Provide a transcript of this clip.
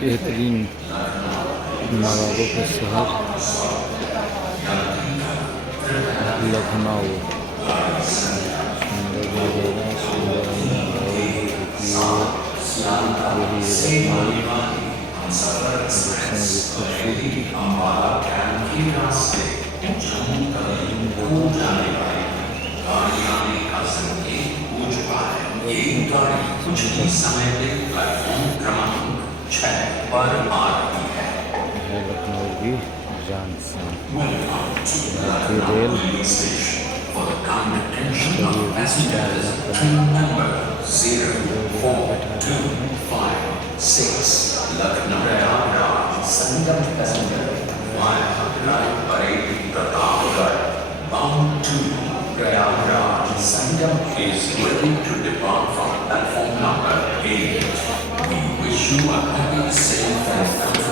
बेहतरीन नवाबों के शहर लखनऊ। सुंदर नज़ारा, सुंदर माहौल, देखिए यही है कुछ ही समय में प्लेटफॉर्म क्रमांक 6 पर आ रही है। लखनऊ की junction rail for the kind attention of passengers, train number 0425 Lucknow Sangam passenger via Rai Parade Pratapgarh bound to Prayagraj Sangam is ready to depart from platform number 8. We wish you a happy, safe and comfortable